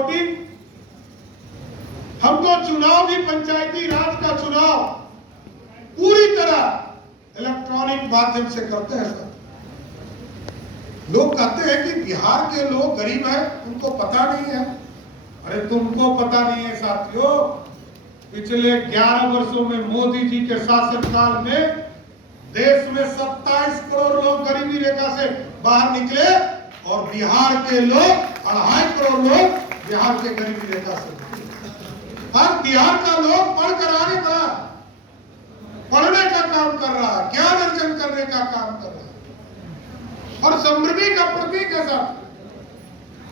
Voting. हम तो चुनाव भी, पंचायती राज का चुनाव पूरी तरह इलेक्ट्रॉनिक माध्यम से करते हैं सर। लोग कहते हैं कि बिहार के लोग गरीब हैं, उनको पता नहीं है। अरे तुमको पता नहीं है साथियों, पिछले 11 वर्षों में मोदी जी के शासनकाल में देश में 27 करोड़ लोग गरीबी रेखा से बाहर निकले और बिहार के लोग 2.5 करोड़ लोग बिहार के गरीबी रेखा से निकले। आज बिहार का लोग पढ़कर आगे बढ़ा, पढ़ने का काम कर रहा है, ज्ञान अर्जन करने का काम कर रहा है और समृद्धि का प्रतीक है साथ।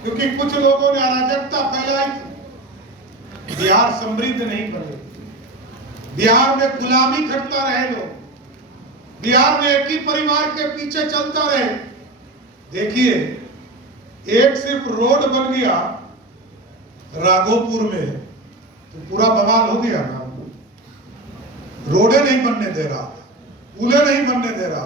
क्योंकि कुछ लोगों ने अराजकता फैलाई थी, बिहार समृद्ध नहीं बने। बिहार में गुलामी खटता रहे लोग, बिहार में एक ही परिवार के पीछे चलता रहे। देखिए, एक सिर्फ रोड बन गया राघोपुर में तो पूरा बवाल हो गया ना। रोडे नहीं बनने दे रहा, पुले नहीं बनने दे रहा,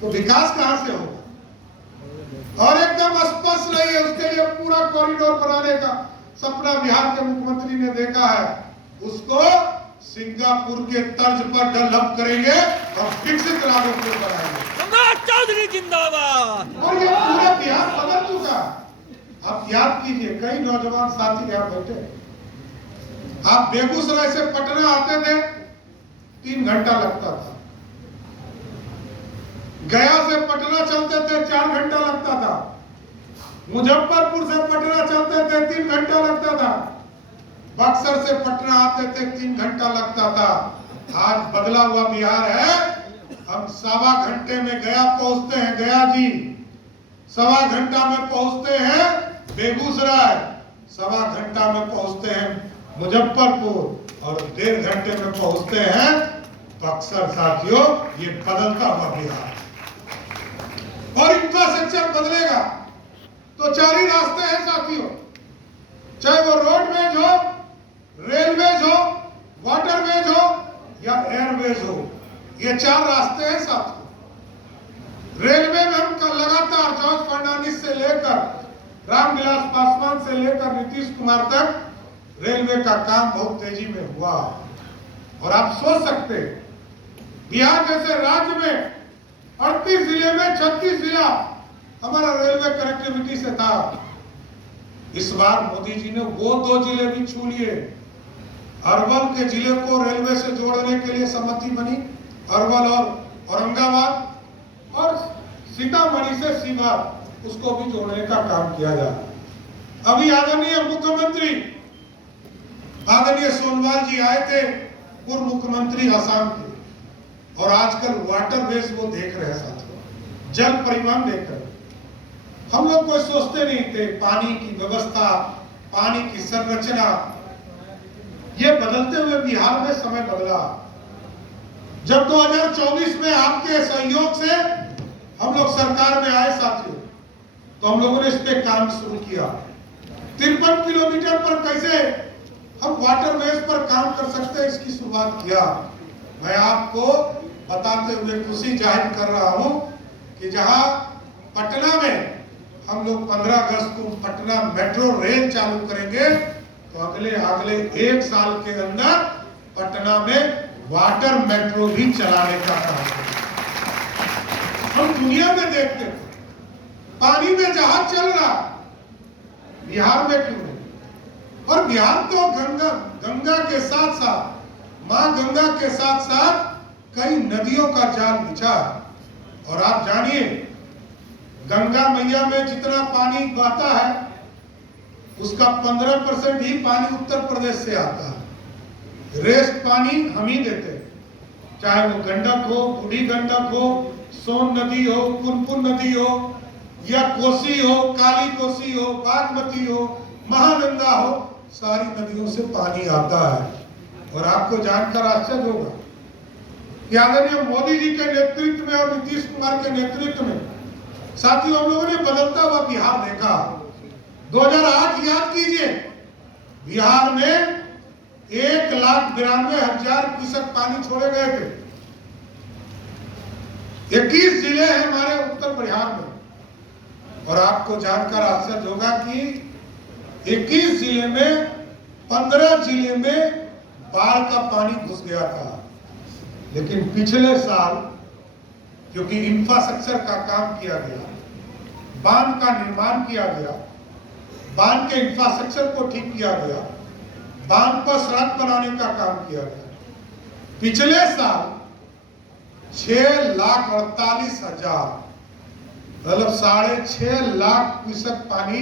तो विकास कहां से होगा। और एकदम स्पष्ट नहीं है, उसके लिए पूरा कॉरिडोर बनाने का सपना बिहार के मुख्यमंत्री ने देखा है। उसको सिंगापुर के तर्ज पर डेवलप करेंगे और विकसित राघोपुर बनाएंगे। चौधरी जिंदाबाद। और ये पूरा बिहार बदल चुका। आप याद कीजिए, कई नौजवान साथी यहाँ बैठे, आप बेगूसराय से पटना आते थे 3 घंटा लगता था, गया से पटना चलते थे 4 घंटा लगता था, मुजफ्फरपुर से पटना चलते थे 3 घंटा लगता था, बक्सर से पटना आते थे 3 घंटा लगता था। आज बदला हुआ बिहार है, हम 1.25 घंटे में गया पहुंचते हैं, गया जी 1.25 घंटा में पहुंचते हैं बेगूसराय, 1.25 घंटा में पहुंचते हैं मुजफ्फरपुर और 1.5 घंटे में पहुंचते हैं बक्सर। साथियों, ये बदलता हुआ बिहार और इंफ्रास्ट्रक्चर बदलेगा तो 4 ही रास्ते हैं साथियों, चाहे वो रोडवेज हो, रेलवेज हो, वाटरवेज हो या एयरवेज हो, ये 4 रास्ते हैं साथियों। रेलवे में हम लगातार जॉर्ज फर्नांडिस से लेकर रामविलास पासवान से लेकर नीतीश कुमार तक रेलवे का काम बहुत तेजी में हुआ। और आप सोच सकते, बिहार जैसे राज्य में 38 जिले में 36 जिला हमारा रेलवे कनेक्टिविटी से था। इस बार मोदी जी ने वो 2 जिले भी छू लिए। अरवल के जिले को रेलवे से जोड़ने के लिए सहमति बनी, अरवल और औरंगाबाद, और सीतामढ़ी से सीवान उसको भी जोड़ने का काम किया जा रहा। अभी आदरणीय मुख्यमंत्री आदरणीय सोनोवाल जी आए थे, पूर्व मुख्यमंत्री असम के, और आजकल वाटरवेज वो देख रहे हैं साथियों, जल परिवहन देख रहे हैं। हम लोग कोई सोचते नहीं थे, पानी की व्यवस्था, पानी की संरचना, ये बदलते हुए बिहार में समय बदला। जब 2024 में आपके सहयोग से हम लोग सरकार में आए साथियों, तो हम लोगों ने इस पे काम शुरू किया। 53 किलोमीटर पर कैसे हम वाटरवेज पर काम कर सकते हैं, इसकी शुरुआत किया। मैं आपको बताते हुए खुशी जाहिर कर रहा हूं कि जहां पटना में हम लोग 15 अगस्त को पटना मेट्रो रेल चालू करेंगे, तो अगले 1 साल के अंदर पटना में वाटर मेट्रो भी चलाने का काम करेंगे। हम दुनिया में देखते थे पानी में जहाज चल रहा, बिहार में क्यों नहीं? और बिहार तो गंगा के साथ साथ, मां गंगा के साथ साथ कई नदियों का जाल बिछा। और आप जानिए, गंगा मैया में जितना पानी बहता है उसका 15% ही पानी उत्तर प्रदेश से आता है, रेस्ट पानी हम ही देते हैं। चाहे वो गंडक हो, बूढ़ी गंडक हो, सोन नदी हो, पुनपुन नदी हो, या कोसी हो, काली कोसी हो, बागमती हो, महानंदा हो, सारी नदियों से पानी आता है। और आपको जानकर आश्चर्य होगा कि आदरणीय मोदी जी के नेतृत्व में और नीतीश कुमार के नेतृत्व में साथियों, हम लोगों ने बदलता हुआ बिहार देखा। 2008 याद कीजिए, बिहार में 1,92,000 क्यूसेक पानी छोड़े गए थे। 21 जिले हैं हमारे उत्तर बिहार में, और आपको जानकर आश्चर्य होगा कि 21 जिले में 15 जिले में बाढ़ का पानी घुस गया था। लेकिन पिछले साल क्योंकि इंफ्रास्ट्रक्चर का काम किया गया, बांध का निर्माण किया गया, बांध के इंफ्रास्ट्रक्चर को ठीक किया गया, बांध पर सड़क बनाने का काम किया गया। पिछले साल 6,48,000 मतलब 6.5 लाख क्यूसेक पानी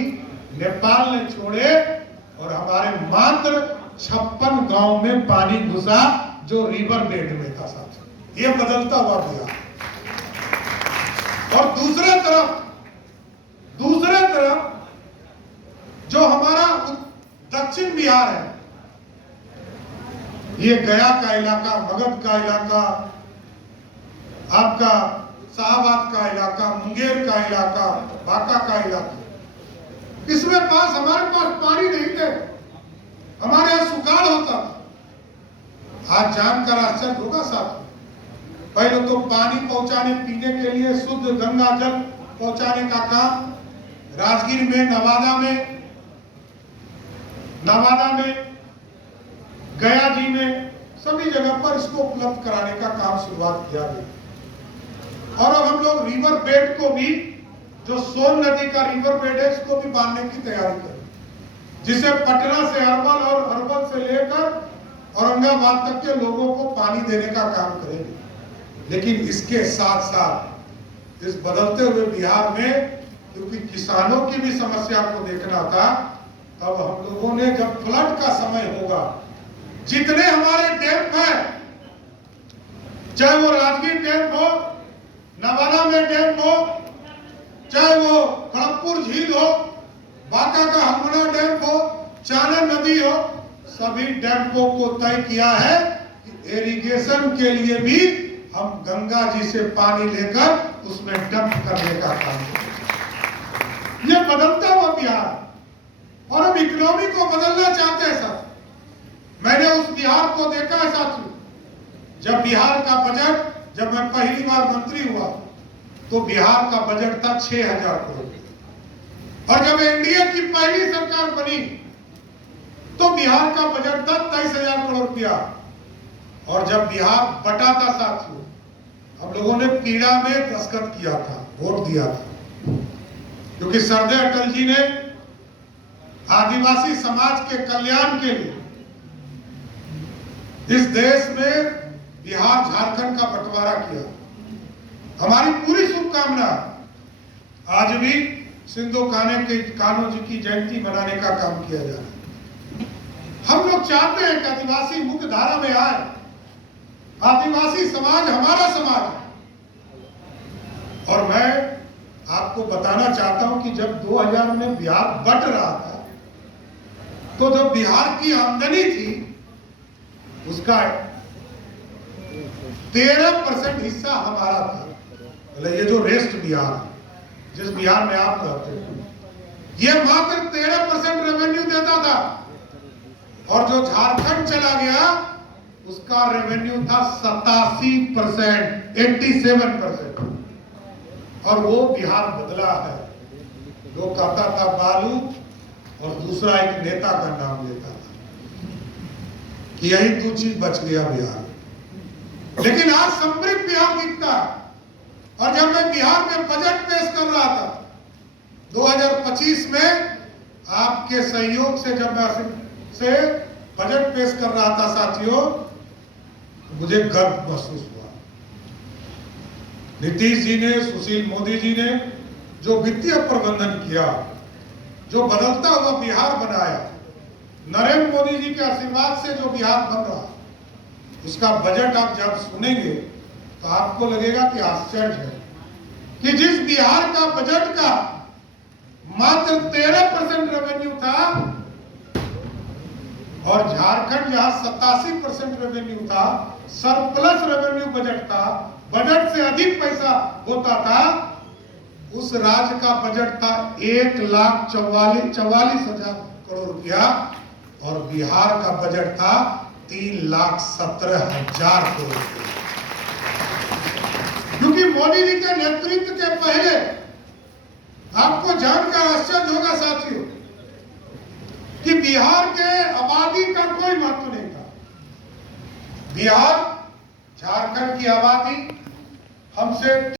नेपाल ने छोड़े और हमारे मात्र 56 गांव में पानी घुसा जो रिवर बेड में था। साथ ये बदलता हुआ बिहार। और दूसरे तरफ जो हमारा दक्षिण बिहार है, ये गया का इलाका, मगध का इलाका, आपका शाहबाद का इलाका, मुंगेर का इलाका, बांका का इलाका, इसमें हमारे पास पानी नहीं थे, हमारे यहाँ सुखाड़ होता। आज जानकर आश्चर्य होगा साथ, पहले तो पानी पहुंचाने, पीने के लिए शुद्ध गंगा जल पहुंचाने का काम राजगीर में, नवादा में, गया जी में, सभी जगह पर इसको उपलब्ध कराने का काम शुरुआत किया गया। और अब हम लोग रिवर बेड को भी, जो सोन नदी का रिवर बेड है, इसको भी बांधने की तैयारी करें, जिसे पटना से अरवल और अरवल से लेकर औरंगाबाद तक के लोगों को पानी देने का काम करेंगे। लेकिन इसके साथ साथ इस बदलते हुए बिहार में, क्योंकि किसानों की भी समस्या को देखना था, तब हम लोगों ने, जब फ्लड का समय होगा, जितने हमारे डैम है, चाहे वो राजगीर डैम हो, नवादा में डैम हो, चाहे वो खड़गपुर झील हो, बांका का हरमोना डैम हो, चानन नदी हो, सभी डैमों को तय किया है कि इरिगेशन के लिए भी हम गंगा जी से पानी लेकर उसमें डंप करने का काम करें। ये बदलता हुआ बिहार, और हम इकोनॉमी को बदलना चाहते हैं साथ। मैंने उस बिहार को देखा है साथियों, जब बिहार का बजट, जब मैं पहली बार मंत्री हुआ तो बिहार का बजट था 6,000 करोड़, और जब एनडीए की पहली सरकार बनी तो बिहार का बजट था 23,000 करोड़ रुपया। और जब बिहार बटा था साथियों, हम लोगों ने पीड़ा में दस्तखत किया था, वोट दिया था, क्योंकि सरदार अटल जी ने आदिवासी समाज के कल्याण के लिए इस देश में बिहार झारखंड का बंटवारा किया। हमारी पूरी शुभकामना, आज भी सिंधु कान्हो जी की जयंती मनाने का काम किया जा रहा है। हम लोग चाहते हैं कि आदिवासी मुख्य धारा में आए, आदिवासी समाज हमारा समाज है। और मैं आपको बताना चाहता हूं कि जब 2000 में बिहार बट रहा था, तो जो बिहार की आमदनी थी उसका 13% हिस्सा हमारा था। मतलब ये जो रेस्ट बिहार है, जिस बिहार में आप रहते हैं, ये मात्र 13% रेवेन्यू देता था, और जो झारखंड चला गया उसका रेवेन्यू था 87%, 87%। और वो बिहार बदला है। लोग कहता था बालू, और दूसरा एक नेता का नाम लेता था, कि यही 2 चीज बच गया बिहार। लेकिन आज समृद्ध बिहार दिखता है। और जब मैं बिहार में बजट पेश कर रहा था 2025 में, आपके सहयोग से जब मैं बजट पेश कर रहा था साथियों, मुझे गर्व महसूस हुआ। नीतीश जी ने, सुशील मोदी जी ने जो वित्तीय प्रबंधन किया, जो बदलता हुआ बिहार बनाया, नरेंद्र मोदी जी के आशीर्वाद से जो बिहार बन रहा, उसका बजट आप जब सुनेंगे तो आपको लगेगा कि आश्चर्य है कि जिस बिहार का बजट का मात्र 13% रेवेन्यू था, और झारखंड जहां 87% रेवेन्यू था, सरप्लस रेवेन्यू बजट था, बजट से अधिक पैसा होता था, उस राज्य का बजट था 1,44,000 करोड़ रुपया, और बिहार का बजट था 3,17,000 करोड़ रुपया। क्योंकि मोदी जी के नेतृत्व के पहले, आपको जानकर आश्चर्य होगा साथियों, बिहार के आबादी का कोई महत्व नहीं था। बिहार, झारखंड की आबादी हमसे